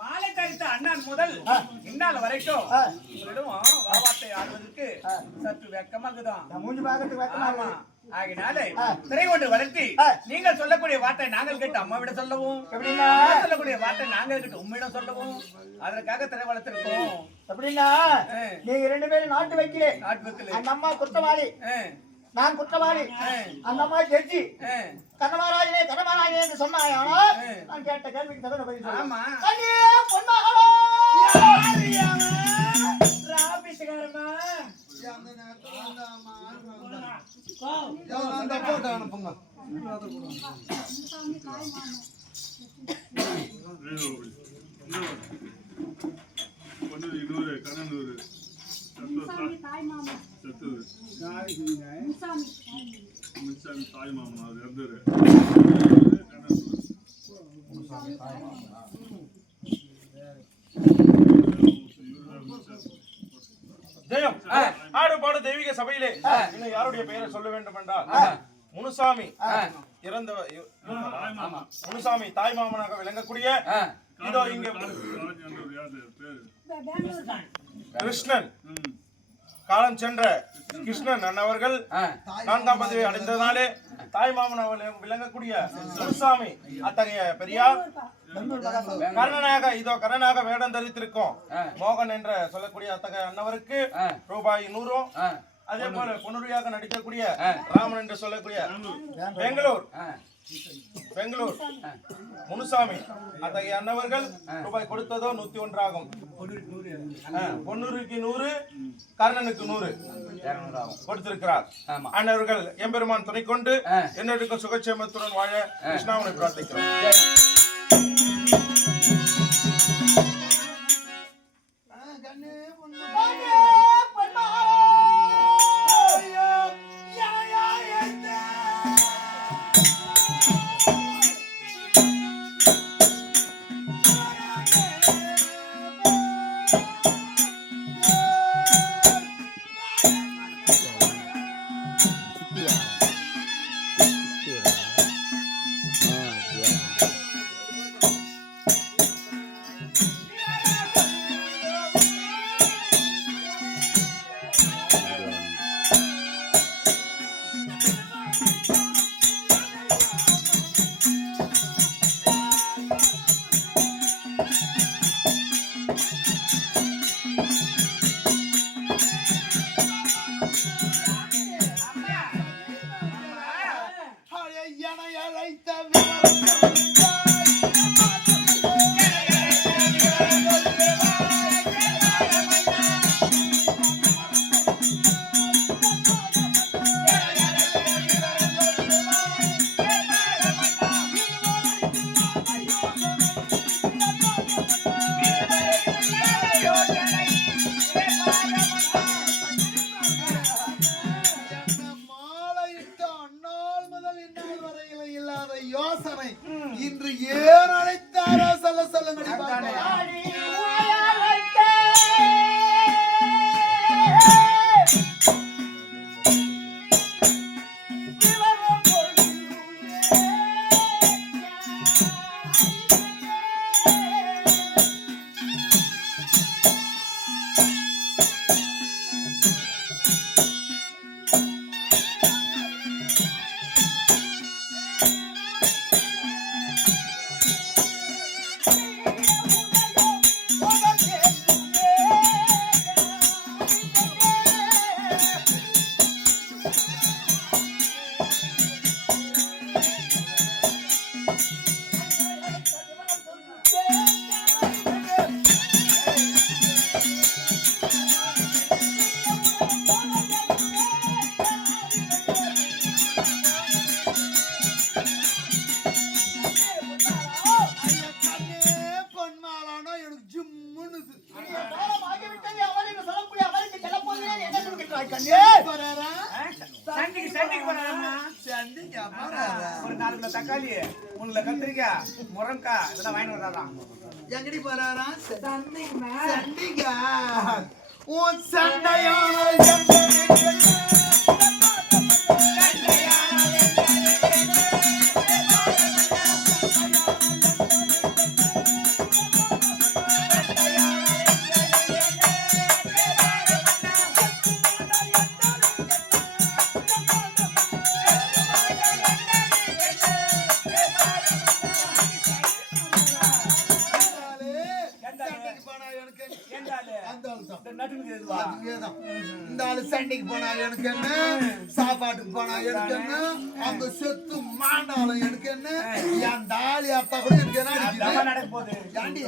மாலை தரித்த அண்ணன் முதல் இந்நாள் வரைக்கும் உங்களிடம் வார்த்தை ஆடுவதற்கு சற்று வெக்கமாகுதான். ஆமா, ஆகினாலே திரை கொண்டு வளர்த்தி நீங்கள் சொல்லக்கூடிய வார்த்தை நாங்கள் கேட்டு அம்மாவிடம் சொல்லவும், சொல்லக்கூடிய வார்த்தை நாங்கள் கேட்டு உம்மிடம் சொல்லவும் அதற்காக திரை வளர்த்திருக்கோம். அப்படின்னா நீங்க 2 பேரும் நாட்டு வைக்கல, அந்த அம்மா குற்றவாளி, நான் குற்றவாளி, அந்த அம்மா ஜட்ஜி. கண்ணமாராஜனே கண்ணமாராஜனே என்று சொன்னாய். ஆனால் நான் கேட்ட கேள்விக்கு தகுந்த பதில் சொல்லுங்க. ஆமா, அண்ணே பொன்னாளா ராபிஸ்கரமா அந்த நேரத்துல அந்த அந்த போட்டோ அனுப்புங்க. தாய் மாமன் ஜெயம் ஆடுபாடு தெய்வீக சபையிலே இன்னும் யாருடைய பெயரை சொல்ல வேண்டும் என்றால் முனுசாமி இறந்த முனுசாமி தாய் மாமனாக விளங்கக்கூடிய இதோ இங்க கிருஷ்ணன் காலம் சென்ற கிருஷ்ணன் அண்ணவர்கள் 4ஆம் பதவியை அடைந்ததாலே தாய் மாமனாக விளங்கக்கூடிய முனுசாமி அத்தகைய பெரியார் கர்ணனாக இதோ கர்ணனாக வேடம் தரித்திருக்கோம் மோகன் என்று சொல்லக்கூடிய அத்தகைய அண்ணவருக்கு ரூபாய் 100. அதே போல பொன்னுரியாக நடிக்கக்கூடிய ராமன் என்று சொல்லக்கூடிய பெங்களூர் முனுசாமி அத்தகைய அண்ணவர்கள் ரூபாய் கொடுத்ததோ 101 ஆகும். பொன்னூருக்கு 100, கர்ணனுக்கு 100 கொடுத்திருக்கிறார். அண்ணவர்கள் எம்பெருமான் துணை கொண்டு என்னெடுக்கும் சுகட்சேமத்துடன் வாழ கிருஷ்ணாவனை பிரார்த்திக்கிறோம். யோசனை இன்று ஏன் அழைத்தாரோ சொல்ல சொல்லுங்க. சண்டைக்கு போறாரா? சண்டைக்கா போறாரா? ஒரு 4 கிலோ தக்காளி 3 கிலோ கத்திரிக்காய் முருங்கக்காய் இதெல்லாம் வாங்கிட்டு வர்றாராம். எங்கடி போறாரா? சண்டைக்கா. உன் சண்டையான இந்த ஆளு சண்டைக்கு போனா எனக்கு என்ன, சாப்பாட்டுக்கு போனா எனக்கு என்ன, அந்த செத்து மாண்டாலும் எனக்கு என்ன, என் தாலி அத்தா கூட எனக்கு என்ன ஏண்டி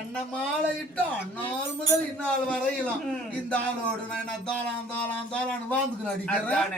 என்ன மாலை இட்டு அந்நாள் முதல் இந்நாள் வரையிலும் இந்த ஆளோடு நான் என்ன தாளான்னு வாழ்ந்துக்கு அடிக்கிறேன்.